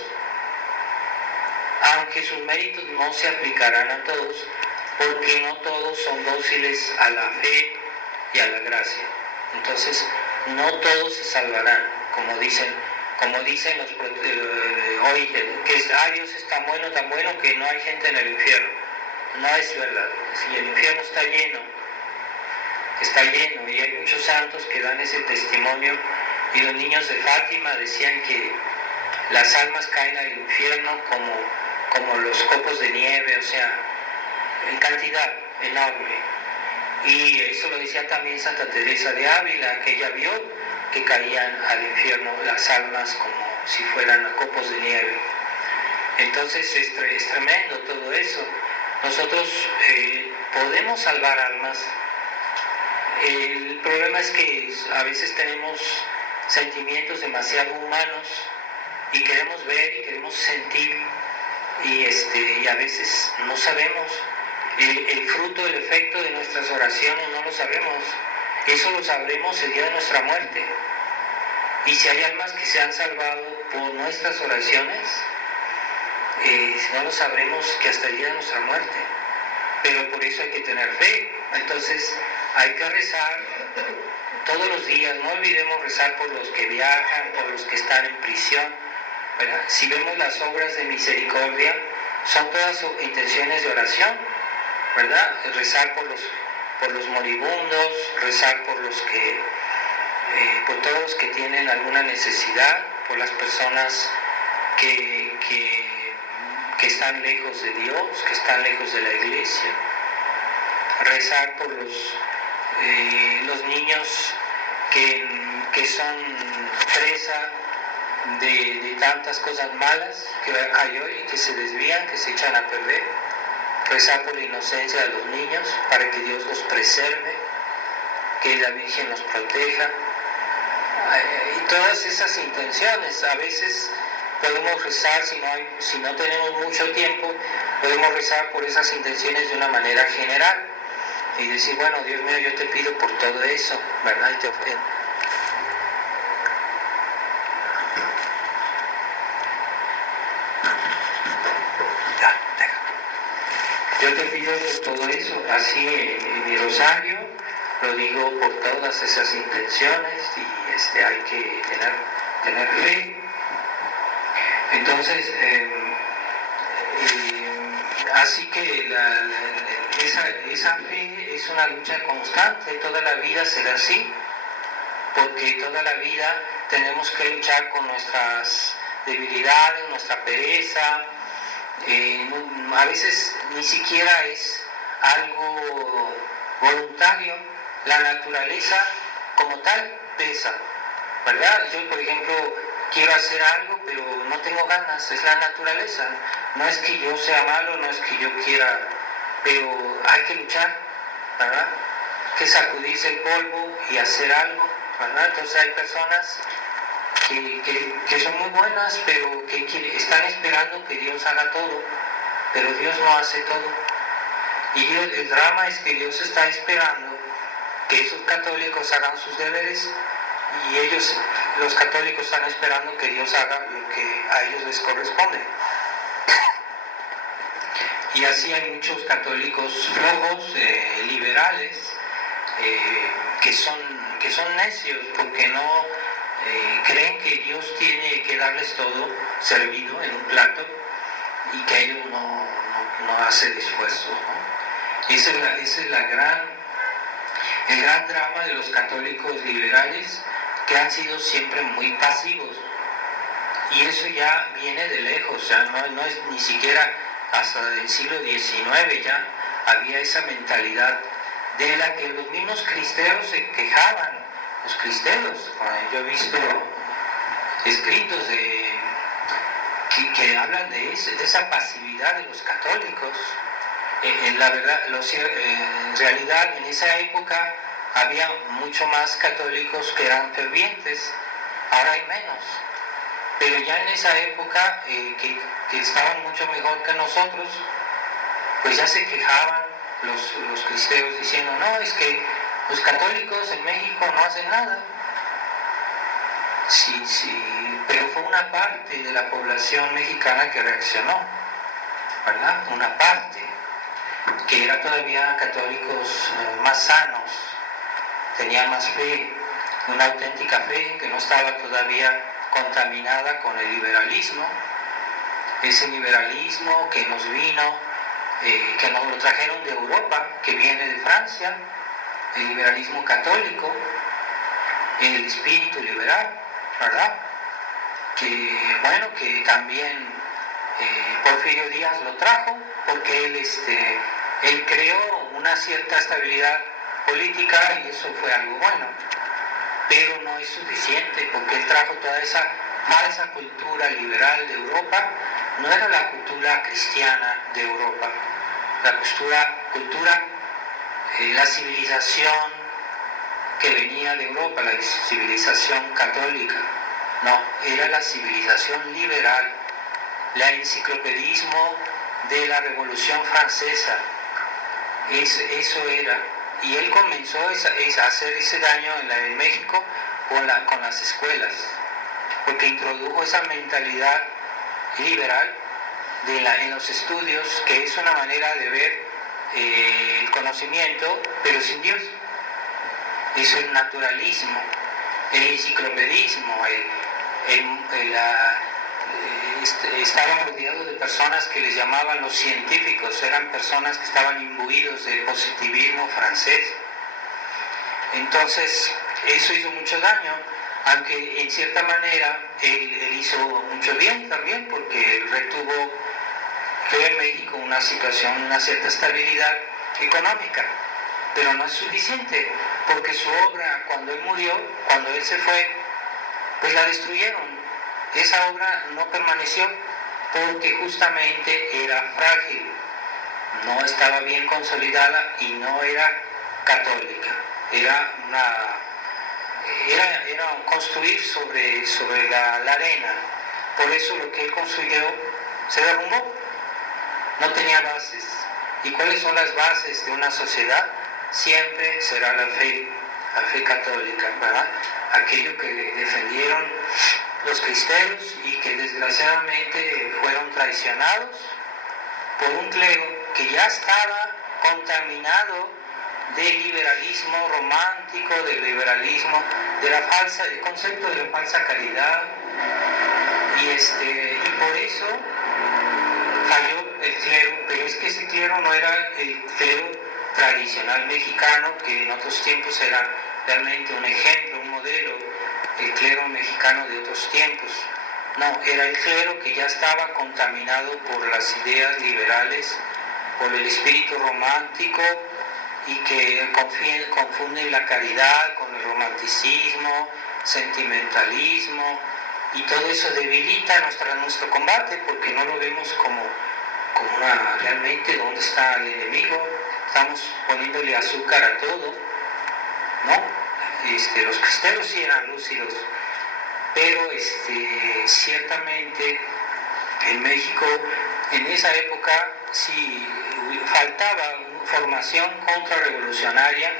aunque sus méritos no se aplicarán a todos, porque no todos son dóciles a la fe y a la gracia. Entonces, no todos se salvarán, como dicen los hoy, que Dios es tan bueno que no hay gente en el infierno. No es verdad. Si el infierno está lleno, y hay muchos santos que dan ese testimonio, y los niños de Fátima decían que las almas caen al infierno como los copos de nieve, o sea, en cantidad enorme. Y eso lo decía también Santa Teresa de Ávila, que ella vio que caían al infierno las almas como si fueran copos de nieve. Entonces es tremendo todo eso. Nosotros podemos salvar almas. El problema es que a veces tenemos sentimientos demasiado humanos y queremos ver y queremos sentir, y a veces no sabemos el fruto, el efecto de nuestras oraciones, no lo sabemos. Eso lo sabremos el día de nuestra muerte. Y si hay almas que se han salvado por nuestras oraciones, no lo sabremos que hasta el día de nuestra muerte. Pero por eso hay que tener fe. Entonces hay que rezar todos los días. No olvidemos rezar por los que viajan, por los que están en prisión, ¿verdad? Si vemos las obras de misericordia, son todas intenciones de oración, ¿verdad? Rezar por los moribundos, rezar por todos los que tienen alguna necesidad, por las personas que están lejos de Dios, que están lejos de la iglesia, rezar por los niños que son presa de tantas cosas malas que hay hoy y que se desvían, que se echan a perder. Rezar por la inocencia de los niños para que Dios los preserve, que la Virgen los proteja, y todas esas intenciones. A veces podemos rezar, si no tenemos mucho tiempo, podemos rezar por esas intenciones de una manera general y decir, bueno, Dios mío, yo te pido por todo eso, ¿verdad? Y te ofrendo. te pido por todo eso, así en mi rosario, lo digo por todas esas intenciones y hay que tener fe. Entonces, así que esa fe es una lucha constante, toda la vida será así, porque toda la vida tenemos que luchar con nuestras debilidades, nuestra pereza, a veces ni siquiera es algo voluntario, la naturaleza como tal pesa, ¿verdad? Yo, por ejemplo, quiero hacer algo, pero no tengo ganas, es la naturaleza. No es que yo sea malo, no es que yo quiera, pero hay que luchar, ¿verdad? Hay que sacudirse el polvo y hacer algo, ¿verdad? Entonces hay personas que son muy buenas, pero que están esperando que Dios haga todo, pero Dios no hace todo. Y el drama es que Dios está esperando que esos católicos hagan sus deberes y ellos, los católicos, están esperando que Dios haga lo que a ellos les corresponde. Y así hay muchos católicos flojos, liberales, que son necios porque no creen que Dios tiene que darles todo servido en un plato y que ellos no hacen esfuerzo, ¿no? Ese es el gran drama de los católicos liberales, que han sido siempre muy pasivos, y eso ya viene de lejos, ya no es ni siquiera hasta el siglo XIX ya había esa mentalidad de la que los mismos cristeros se quejaban. Los cristeros, yo he visto escritos que hablan de esa pasividad de los católicos. La verdad, en realidad en esa época había mucho más católicos que eran fervientes, ahora hay menos, pero ya en esa época que estaban mucho mejor que nosotros, pues ya se quejaban los cristeros diciendo, no, es que los católicos en México no hacen nada. Sí, pero fue una parte de la población mexicana que reaccionó, ¿verdad? Una parte, que era todavía católicos más sanos, tenían más fe, una auténtica fe que no estaba todavía contaminada con el liberalismo, ese liberalismo que nos vino, que nos lo trajeron de Europa, que viene de Francia, el liberalismo católico, el espíritu liberal, ¿verdad? Que también Porfirio Díaz lo trajo, porque él creó una cierta estabilidad política y eso fue algo bueno, pero no es suficiente, porque él trajo toda esa falsa cultura liberal de Europa. No era la cultura cristiana de Europa, la civilización que venía de Europa, la civilización católica, no, era la civilización liberal, la enciclopedismo de la Revolución Francesa, eso era. Y él comenzó a hacer ese daño en México con las escuelas, porque introdujo esa mentalidad liberal en los estudios, que es una manera de ver el conocimiento, pero sin Dios. Es el naturalismo, el enciclopedismo, estaba rodeado de personas que les llamaban los científicos, eran personas que estaban imbuidos del positivismo francés. Entonces, eso hizo mucho daño, aunque en cierta manera él hizo mucho bien también, porque retuvo, creo, en México una situación, una cierta estabilidad económica, pero no es suficiente, porque su obra, cuando él murió, cuando él se fue, pues la destruyeron. Esa obra no permaneció porque justamente era frágil, no estaba bien consolidada y no era católica, era construir sobre la arena. Por eso lo que él construyó se derrumbó, no tenía bases. ¿Y cuáles son las bases de una sociedad? Siempre será la fe católica, ¿verdad? Aquello que defendieron los cristeros y que desgraciadamente fueron traicionados por un clero que ya estaba contaminado del liberalismo romántico, del liberalismo, del concepto de la falsa caridad, y por eso falló el clero, pero es que ese clero no era el clero tradicional mexicano, que en otros tiempos era realmente un ejemplo, un modelo, el clero mexicano de otros tiempos. No, era el clero que ya estaba contaminado por las ideas liberales, por el espíritu romántico, y que confunden la caridad con el romanticismo, sentimentalismo, y todo eso debilita nuestro combate, porque no lo vemos como realmente dónde está el enemigo. Estamos poniéndole azúcar a todo, ¿no? Los cristeros sí eran lúcidos, pero ciertamente en México en esa época sí faltaba formación contrarrevolucionaria,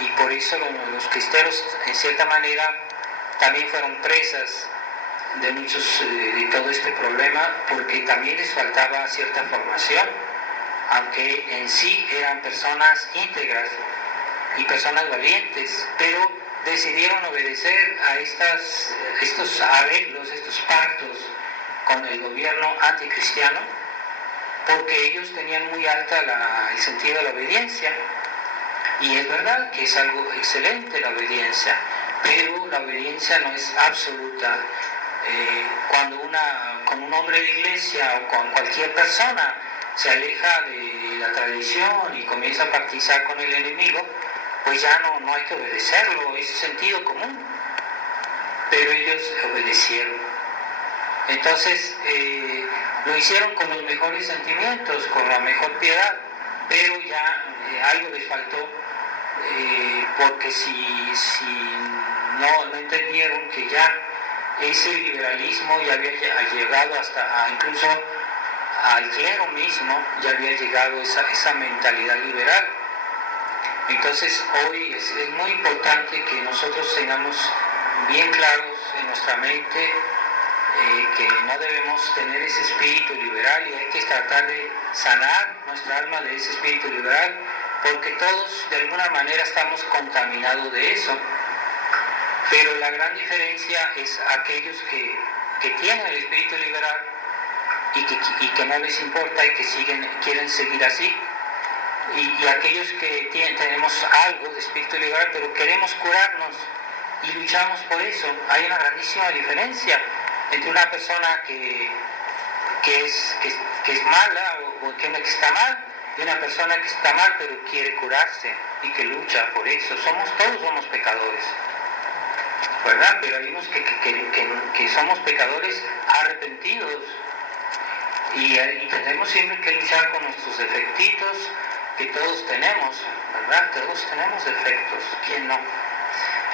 y por eso los cristeros en cierta manera también fueron presas de todo este problema, porque también les faltaba cierta formación, aunque en sí eran personas íntegras y personas valientes, pero decidieron obedecer a estos arreglos, estos pactos con el gobierno anticristiano, porque ellos tenían muy alta el sentido de la obediencia. Y es verdad que es algo excelente la obediencia, pero la obediencia no es absoluta. Cuando con un hombre de iglesia o con cualquier persona se aleja de la tradición y comienza a pactizar con el enemigo, pues ya no hay que obedecerlo, es sentido común. Pero ellos obedecieron. Entonces lo hicieron con los mejores sentimientos, con la mejor piedad, pero ya algo les faltó, porque si no entendieron que ya ese liberalismo ya había llegado incluso al clero mismo, ya había llegado esa mentalidad liberal. Entonces hoy es muy importante que nosotros tengamos bien claros en nuestra mente que no debemos tener ese espíritu liberal, y hay que tratar de sanar nuestra alma de ese espíritu liberal, porque todos de alguna manera estamos contaminados de eso. Pero la gran diferencia es aquellos que tienen el espíritu liberal y que no les importa y que quieren seguir así, y aquellos que tenemos algo de espíritu liberal pero queremos curarnos y luchamos por eso. Hay una grandísima diferencia entre una persona que es mala o que está mal, y una persona que está mal pero quiere curarse y que lucha por eso. Todos somos pecadores, ¿verdad? Pero hay unos que somos pecadores arrepentidos, y tenemos siempre que luchar con nuestros defectitos que todos tenemos, ¿verdad? Todos tenemos defectos, ¿quién no?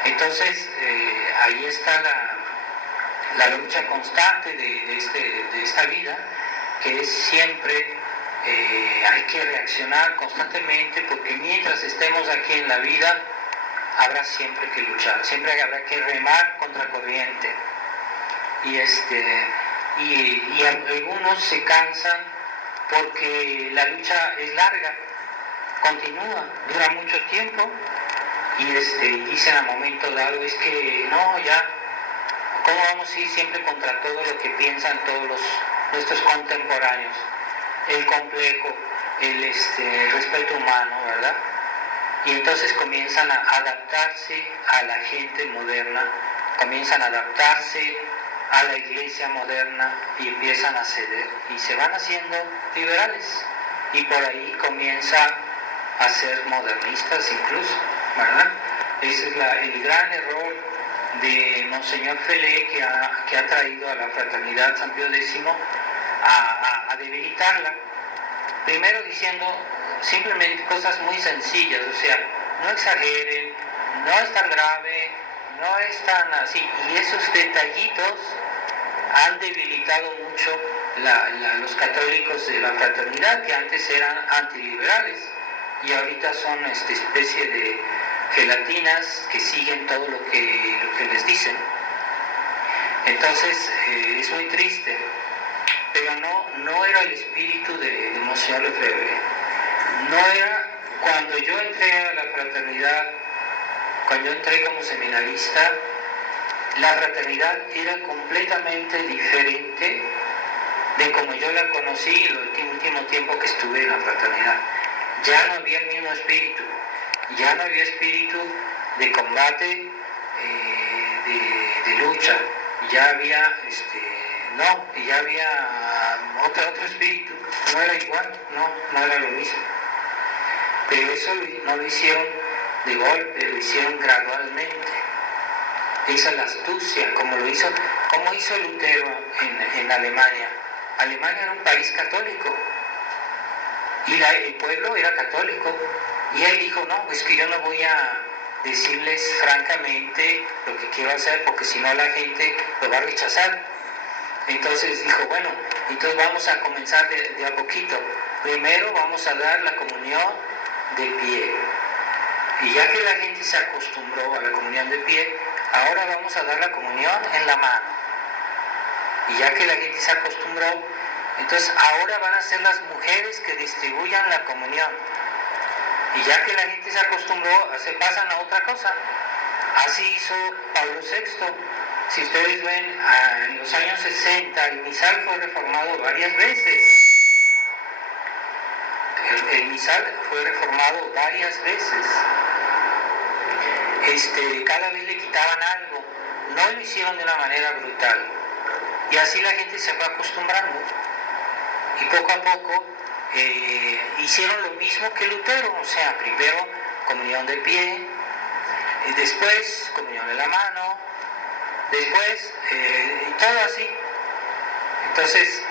Entonces ahí está la lucha constante de esta vida, que es siempre hay que reaccionar constantemente, porque mientras estemos aquí en la vida habrá siempre que luchar, siempre habrá que remar contra corriente, y algunos se cansan porque la lucha es larga, continúa, dura mucho tiempo, y dicen a momento dado, es que no, ya, ¿cómo vamos a ir siempre contra todo lo que piensan todos nuestros contemporáneos? El complejo, el respeto humano, ¿verdad? Y entonces comienzan a adaptarse a la gente moderna, comienzan a adaptarse a la iglesia moderna y empiezan a ceder y se van haciendo liberales, y por ahí comienza a ser modernistas incluso, ¿verdad? Ese es el gran error de Monseñor Felé, que ha traído a la fraternidad San Pío X a debilitarla, primero diciendo simplemente cosas muy sencillas, o sea, no exageren, no es tan grave, no es tan así, y esos detallitos han debilitado mucho los católicos de la fraternidad, que antes eran antiliberales y ahorita son especie de gelatinas que siguen todo lo que les dicen. Entonces es muy triste, pero no era el espíritu de Monseñor Lefebvre. No era, cuando yo entré a la fraternidad, cuando yo entré como seminarista, la fraternidad era completamente diferente de como yo la conocí el último tiempo que estuve en la fraternidad. Ya no había el mismo espíritu, ya no había espíritu de combate, de lucha, ya había, ya había otro espíritu, no era igual, no era lo mismo. Pero eso no lo hicieron de golpe, lo hicieron gradualmente. Esa es la astucia, como hizo Lutero en Alemania. Alemania era un país católico y el pueblo era católico, y él dijo, no, es que yo no voy a decirles francamente lo que quiero hacer, porque si no la gente lo va a rechazar. Entonces dijo, bueno, entonces vamos a comenzar de a poquito. Primero vamos a dar la comunión de pie, y ya que la gente se acostumbró a la comunión de pie, ahora vamos a dar la comunión en la mano. Y ya que la gente se acostumbró, entonces ahora van a ser las mujeres que distribuyan la comunión. Y ya que la gente se acostumbró, se pasan a otra cosa. Así hizo Pablo VI. Si ustedes ven, en los años 60 el misal fue reformado varias veces. El misal fue reformado varias veces. Cada vez le quitaban algo. No lo hicieron de una manera brutal. Y así la gente se fue acostumbrando. Y poco a poco hicieron lo mismo que Lutero. O sea, primero comunión de pie, y después comunión en la mano, después, y todo así. Entonces,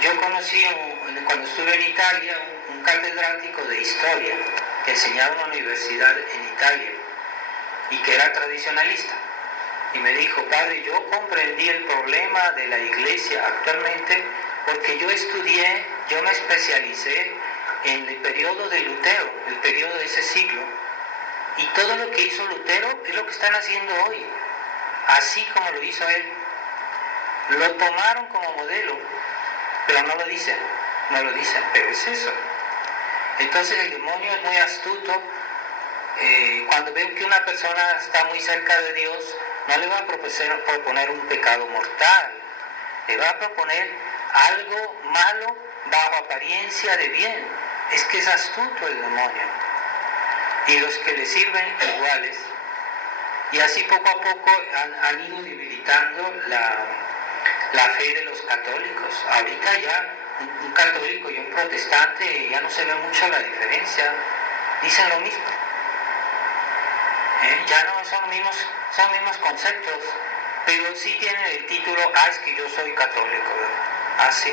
yo conocí, cuando estuve en Italia, un catedrático de historia que enseñaba en una universidad en Italia y que era tradicionalista. Y me dijo, padre, yo comprendí el problema de la iglesia actualmente porque yo me especialicé en el periodo de Lutero, el periodo de ese siglo. Y todo lo que hizo Lutero es lo que están haciendo hoy, así como lo hizo él. Lo tomaron como modelo, pero no lo dicen, pero es eso. Entonces el demonio es muy astuto. Cuando ve que una persona está muy cerca de Dios, no le va a proponer un pecado mortal, le va a proponer algo malo bajo apariencia de bien. Es que es astuto el demonio. Y los que le sirven iguales. Y así poco a poco han ido debilitando la fe de los católicos. Ahorita ya un católico y un protestante ya no se ve mucho la diferencia. Dicen lo mismo. Ya no son los mismos conceptos, pero sí tienen el título, es que yo soy católico, ¿verdad? Sí.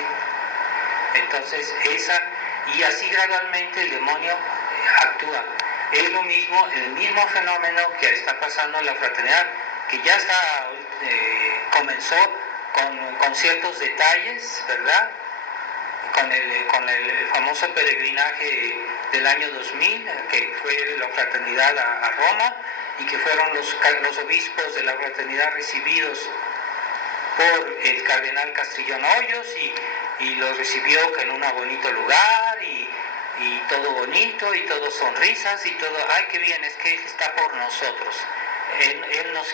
Entonces y así gradualmente el demonio actúa. Es lo mismo, el mismo fenómeno que está pasando en la fraternidad, que ya comenzó con ciertos detalles, ¿verdad? Con el famoso peregrinaje del año 2000, que fue la fraternidad a Roma, y que fueron los obispos de la fraternidad recibidos por el cardenal Castrillón Hoyos, y los recibió en un bonito lugar, y todo bonito, y todo sonrisas, y todo, ay, qué bien, es que Él está por nosotros, Él nos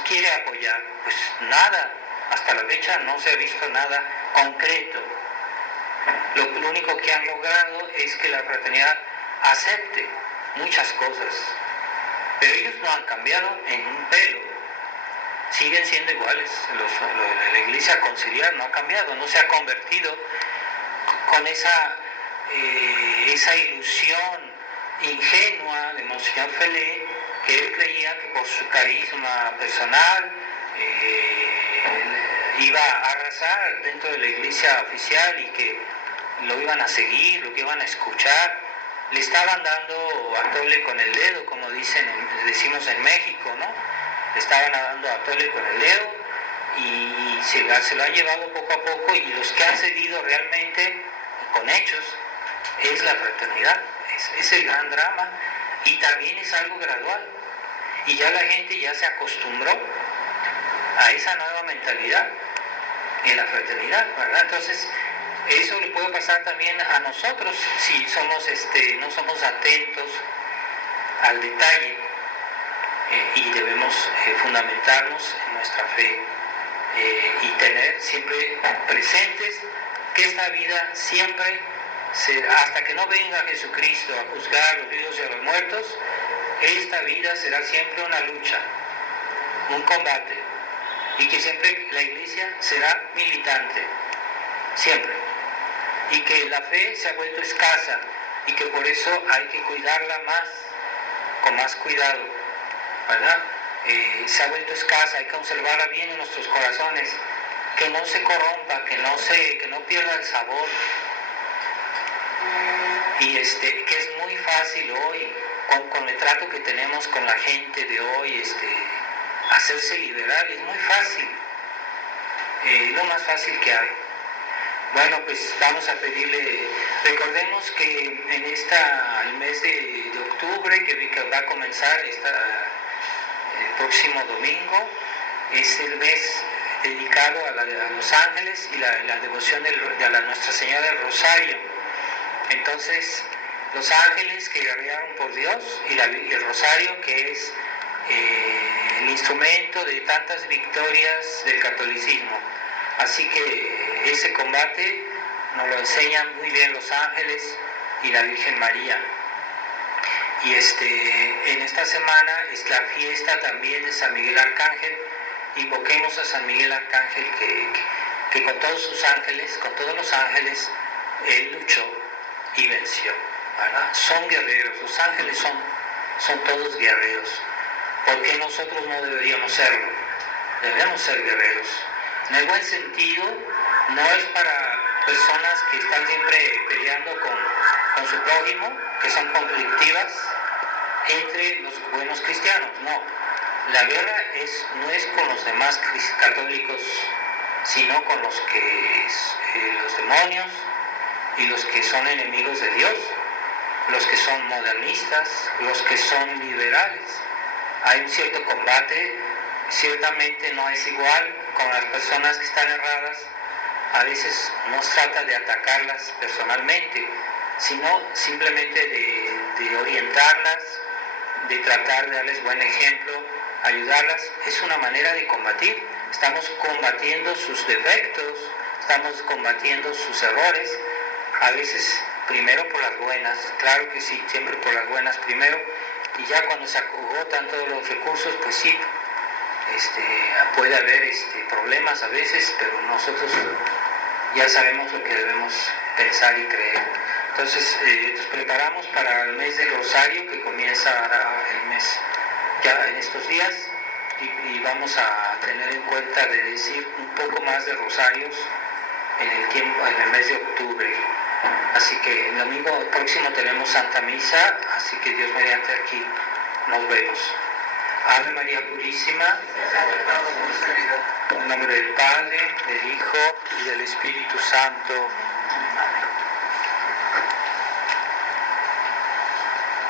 quiere apoyar. Pues nada, hasta la fecha no se ha visto nada concreto. Lo único que han logrado es que la fraternidad acepte muchas cosas, pero ellos no han cambiado en un pelo, siguen siendo iguales. La iglesia conciliar no ha cambiado, no se ha convertido con esa ilusión ingenua de Monseñor Felé, que él creía que por su carisma personal iba a arrasar dentro de la iglesia oficial, y que lo iban a seguir, lo que iban a escuchar. Le estaban dando a tole con el dedo, como decimos en México, ¿no? Le estaban dando a tole con el dedo, y se lo han llevado poco a poco, y los que han cedido realmente con hechos es la fraternidad. Es el gran drama, y también es algo gradual, y ya la gente ya se acostumbró a esa nueva mentalidad, en la fraternidad, ¿verdad? Entonces, eso le puede pasar también a nosotros si somos, no somos atentos al detalle y debemos fundamentarnos en nuestra fe y tener siempre presentes que esta vida siempre, hasta que no venga Jesucristo a juzgar a los vivos y a los muertos, esta vida será siempre una lucha, un combate, y que siempre la iglesia será militante, siempre, y que la fe se ha vuelto escasa y que por eso hay que cuidarla más, con más cuidado, ¿verdad? Se ha vuelto escasa, hay que conservarla bien en nuestros corazones, que no se corrompa, que no pierda el sabor, y que es muy fácil hoy, con el trato que tenemos con la gente de hoy, hacerse liberal es muy fácil, lo más fácil que hay. Bueno, pues vamos a pedirle, recordemos que en el mes de octubre, que va a comenzar el próximo domingo, es el mes dedicado a los ángeles y la devoción a Nuestra Señora del Rosario. Entonces, los ángeles que guerrearon por Dios y el rosario, que es el instrumento de tantas victorias del catolicismo. Así que ese combate nos lo enseñan muy bien los ángeles y la Virgen María. Y en esta semana es la fiesta también de San Miguel Arcángel. Invoquemos a San Miguel Arcángel que con todos los ángeles, él luchó y venció, ¿verdad? Son guerreros, los ángeles son todos guerreros. ¿Por qué nosotros no deberíamos serlo? Debemos ser guerreros. En el buen sentido, no es para personas que están siempre peleando con su prójimo, que son conflictivas entre los buenos cristianos, no. La guerra no es con los demás católicos, sino con los demonios y los que son enemigos de Dios, los que son modernistas, los que son liberales. Hay un cierto combate, ciertamente no es igual con las personas que están erradas. A veces no se trata de atacarlas personalmente, sino simplemente de orientarlas, de tratar de darles buen ejemplo, ayudarlas. Es una manera de combatir. Estamos combatiendo sus defectos, estamos combatiendo sus errores, a veces primero por las buenas, claro que sí, siempre por las buenas primero, y ya cuando se agotan todos los recursos, pues sí, puede haber problemas a veces, pero nosotros ya sabemos lo que debemos pensar y creer. Entonces nos preparamos para el mes del Rosario, que comienza el mes ya en estos días, y vamos a tener en cuenta de decir un poco más de rosarios en el mes de octubre. Así que el domingo próximo tenemos Santa Misa, así que Dios mediante aquí nos vemos. Ave María Purísima, en nombre del Padre, del Hijo y del Espíritu Santo.